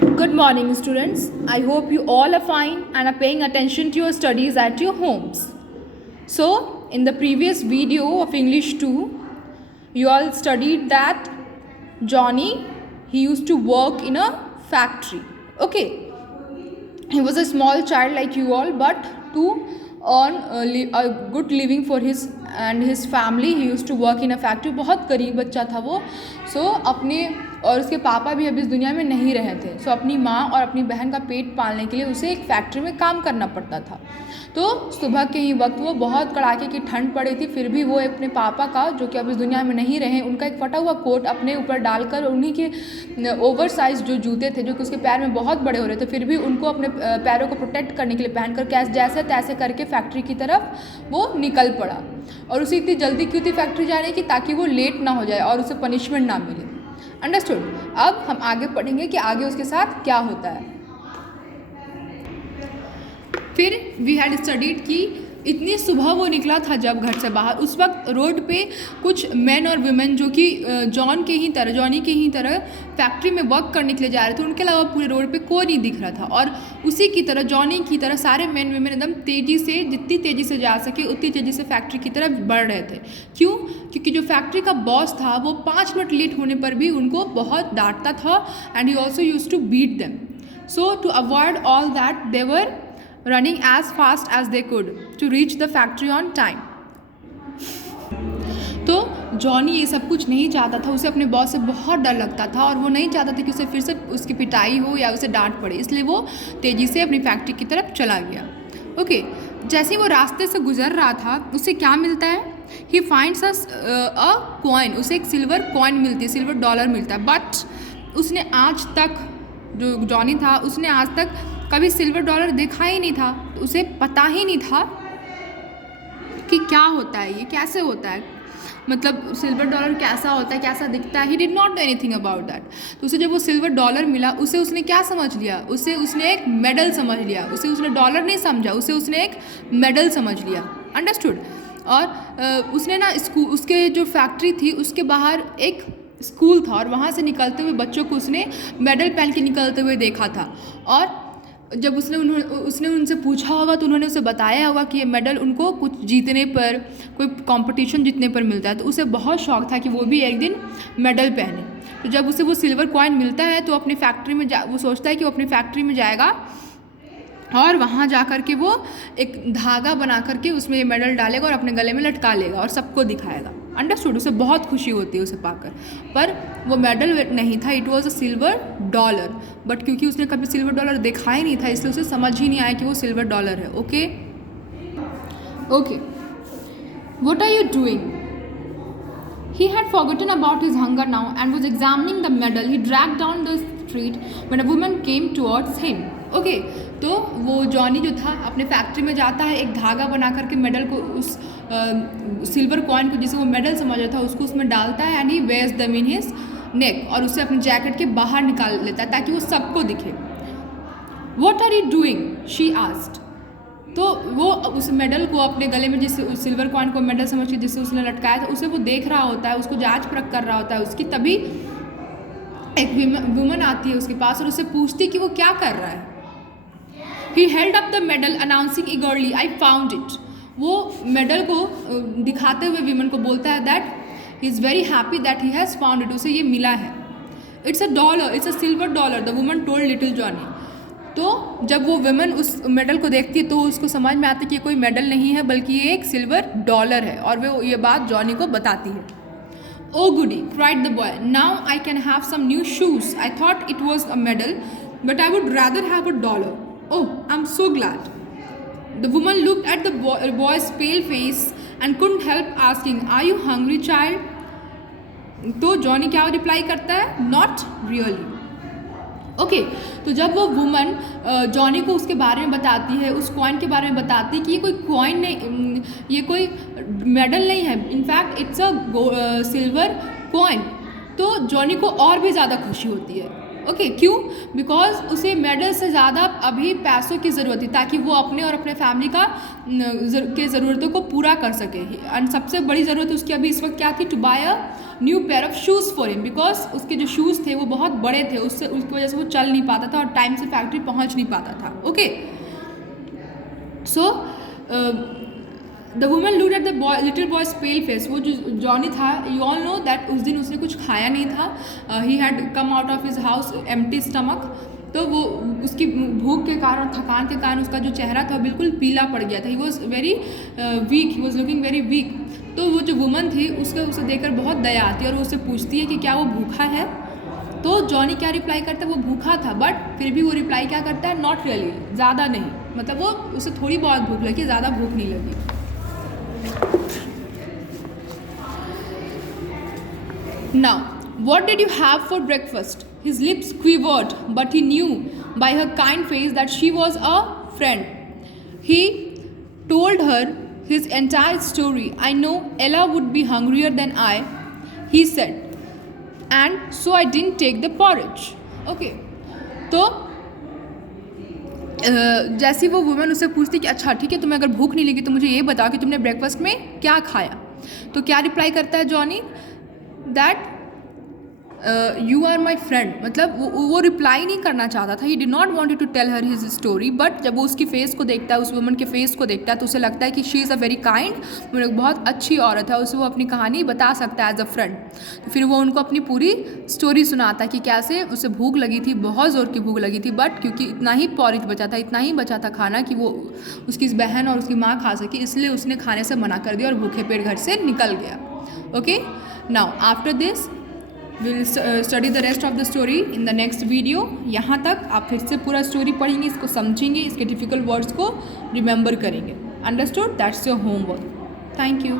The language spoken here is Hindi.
Good morning, students. I hope you all are fine and are paying attention to your studies at your homes. So, in the previous video of English 2, you all studied that Johnny, he used to work in a factory. Okay, he was a small child like you all, but to earn a good living for his and his family, he used to work in a factory. बहुत गरीब बच्चा था वो. सो अपने और उसके पापा भी अब इस दुनिया में नहीं रहे थे. सो अपनी माँ और अपनी बहन का पेट पालने के लिए उसे एक फैक्ट्री में काम करना पड़ता था. तो सुबह के ही वक्त वो बहुत कड़ाके की ठंड पड़ी थी, फिर भी वो अपने पापा का, जो कि अब इस दुनिया में नहीं रहे, उनका एक फटा हुआ कोट अपने ऊपर डालकर, उन्हीं के ओवर साइज जो जूते थे जो कि उसके पैर में बहुत बड़े हो रहे थे, फिर भी उनको अपने पैरों को प्रोटेक्ट करने के लिए पहनकर जैसे तैसे करके फैक्ट्री की तरफ वो निकल पड़ा. और उसे इतनी जल्दी क्यों थी फैक्ट्री जाने की? ताकि वो लेट ना हो जाए और उसे पनिशमेंट ना मिले. अंडरस्टूड. अब हम आगे पढ़ेंगे कि आगे उसके साथ क्या होता है. फिर वी हैड स्टडीड कि इतनी सुबह वो निकला था जब घर से बाहर, उस वक्त रोड पे कुछ मैन और वुमेन जो कि जॉनी के ही तरह फैक्ट्री में वर्क करने के लिए जा रहे थे. उनके अलावा पूरे रोड पे कोई नहीं दिख रहा था. और उसी की तरह जॉनी की तरह सारे मैन वुमेन एकदम तेज़ी से, जितनी तेज़ी से जा सके उतनी तेज़ी से फैक्ट्री की तरफ बढ़ रहे थे. क्यों? क्योंकि जो फैक्ट्री का बॉस था वो 5 मिनट लेट होने पर भी उनको बहुत डांटता था. And he also use to beat them. So to avoid all that they were running as fast as they could to reach the factory on time. तो जॉनी ये सब कुछ नहीं चाहता था. उसे अपने बॉस से बहुत डर लगता था और वो नहीं चाहता था कि उसे फिर से उसकी पिटाई हो या उसे डांट पड़े, इसलिए वो तेज़ी से अपनी फैक्ट्री की तरफ चला गया. ओके, जैसे ही वो रास्ते से गुजर रहा था उसे क्या मिलता है? He finds a coin. उसे एक सिल्वर कॉइन मिलती है, सिल्वर डॉलर मिलता है. बट उसने आज तक, जो जॉनी था, उसने आज तक कभी सिल्वर डॉलर देखा ही नहीं था. उसे पता ही नहीं था कि क्या होता है, ये कैसे होता है, मतलब सिल्वर डॉलर कैसा होता है, कैसा दिखता है. ही did not know anything about that. तो उसे जब वो सिल्वर डॉलर मिला, उसने क्या समझ लिया? उसने एक मेडल समझ लिया. उसने डॉलर नहीं समझा, उसने एक मेडल समझ लिया. अंडरस्टूड. और उसने ना उसके जो फैक्ट्री थी उसके बाहर एक स्कूल था और वहाँ से निकलते हुए बच्चों को उसने मेडल पहन के निकलते हुए देखा था. और जब उसने उनसे पूछा होगा तो उन्होंने उसे बताया होगा कि ये मेडल उनको कुछ जीतने पर, कोई कंपटीशन जीतने पर मिलता है. तो उसे बहुत शौक था कि वो भी एक दिन मेडल पहने. तो जब उसे वो सिल्वर कॉइन मिलता है तो अपनी फैक्ट्री में वो सोचता है कि वो अपनी फैक्ट्री में जाएगा और वहाँ जा कर के वो एक धागा बना करके उसमें ये मेडल डालेगा और अपने गले में लटका लेगा और सबको दिखाएगा. अंडरस्टूड. उसे बहुत खुशी होती है उसे पाकर. पर वो मेडल नहीं था, it was a silver dollar. But क्योंकि उसने कभी सिल्वर डॉलर देखा ही नहीं था, इसलिए उसे समझ ही नहीं आया कि वो सिल्वर डॉलर है. Okay okay. What are you doing? He had forgotten about his hunger now and was examining the medal. He dragged down the street when a woman came towards him. Okay, तो वो जॉनी जो था अपने फैक्ट्री में जाता है, एक धागा बना करके मेडल को, उस सिल्वर कॉइन को जिसे वो मेडल समझ रहा था उसको उसमें डालता है. And he wears them in his neck. और उसे अपने जैकेट के बाहर निकाल लेता है ताकि वो सबको दिखे. What are you doing? She asked. तो वो उस मेडल को अपने गले में, जिससे उस सिल्वर कॉइन को मेडल समझ के जिससे उसने लटकाया था, उसे वो देख रहा होता है, उसको जांच परख कर रहा होता है उसकी. तभी एक वुमन आती है उसके पास और उससे पूछती है कि वो क्या कर रहा है. He held up the medal announcing eagerly, I found it. वो मेडल को दिखाते हुए विमन को बोलता है that he is very happy that he has found it. उसे ये मिला है. It's a dollar, it's a silver dollar, the woman told little Johnny. तो जब वो विमन उस मेडल को देखती है तो उसको समझ में आता है कि ये कोई मेडल नहीं है बल्कि ये एक सिल्वर डॉलर है. और वो ये बात जॉनी को बताती है. Oh goody, cried the boy. Now I can have some new shoes. I thought it was a medal, but I would rather have a dollar. Oh, I'm so glad. The woman looked at the boy's pale face and couldn't help asking, "Are you hungry, child?" तो जॉनी क्या रिप्लाई करता है? Not really. ओके, तो जब वो वुमन जॉनी को उसके बारे में बताती है, उस कॉइन के बारे में बताती है कि ये कोई कॉइन नहीं, ये कोई मेडल नहीं है, in fact it's a silver coin, तो जॉनी को और भी ज़्यादा खुशी होती है. ओके, क्यों? बिकॉज उसे मेडल से ज़्यादा अभी पैसों की ज़रूरत थी ताकि वो अपने और अपने फैमिली के ज़रूरतों को पूरा कर सके. एंड सबसे बड़ी ज़रूरत उसकी अभी इस वक्त क्या थी? To buy a new pair of shoes for him, because उसके जो शूज़ थे वो बहुत बड़े थे, उससे उसकी वजह से वो चल नहीं पाता था और टाइम से फैक्ट्री पहुंच नहीं पाता था. Okay, so the woman looked at the boy, little boys pale face. वो जो जॉनी था, यू ऑल नो दैट उस दिन उसने कुछ खाया नहीं था. He had come out of his house empty stomach. तो वो उसकी भूख के कारण, थकान के कारण उसका जो चेहरा था बिल्कुल पीला पड़ गया था. He was very weak, he was looking very weak. तो वो जो वुमन थी उसके उसे देखकर बहुत दया आती है और उससे पूछती है कि क्या वो भूखा है. तो जॉनी क्या रिप्लाई करता है, वो भूखा था, बट फिर भी वो रिप्लाई क्या करता है, नॉट रियली, ज़्यादा नहीं. मतलब वो उसे थोड़ी बहुत भूख लगी, ज़्यादा भूख नहीं लगी. Now, what did you have for breakfast? His lips quivered, but he knew by her kind face that she was a friend. He told her his entire story. I know Ella would be hungrier than I, he said, and so I didn't take the porridge. Okay, तो जैसे वो वुमन उससे पूछती कि अच्छा ठीक है, तुम्हें अगर भूख नहीं लगी तो मुझे ये बताओ कि तुमने ब्रेकफास्ट में क्या खाया. तो क्या रिप्लाई करता है Johnny, that you are my friend. मतलब वो रिप्लाई नहीं करना चाहता था. He did not want to tell her his story, but जब वो उसकी फेस को देखता है, उस वुमन के फेस को देखता है, तो उसे लगता है कि she is a very kind, बहुत अच्छी औरत है, उसे वो अपनी कहानी बता सकता है एज अ फ्रेंड. तो फिर वो उनको अपनी पूरी स्टोरी सुनाता है कि कैसे उसे भूख लगी थी, बहुत ज़ोर की भूख लगी थी, बट क्योंकि इतना ही पॉरिज बचा था, इतना ही बचा था खाना कि वो उसकी बहन और उसकी माँ खा सकी, इसलिए उसने खाने से मना कर दिया और भूखे पेट घर से निकल गया. Okay, now after this we'll study the rest of the story in the next video. यहाँ तक आप फिर से पूरा स्टोरी पढ़ेंगे, इसको समझेंगे, इसके डिफ़िकल्ट वर्ड्स को रिमेंबर करेंगे. Understood? That's your homework. Thank you.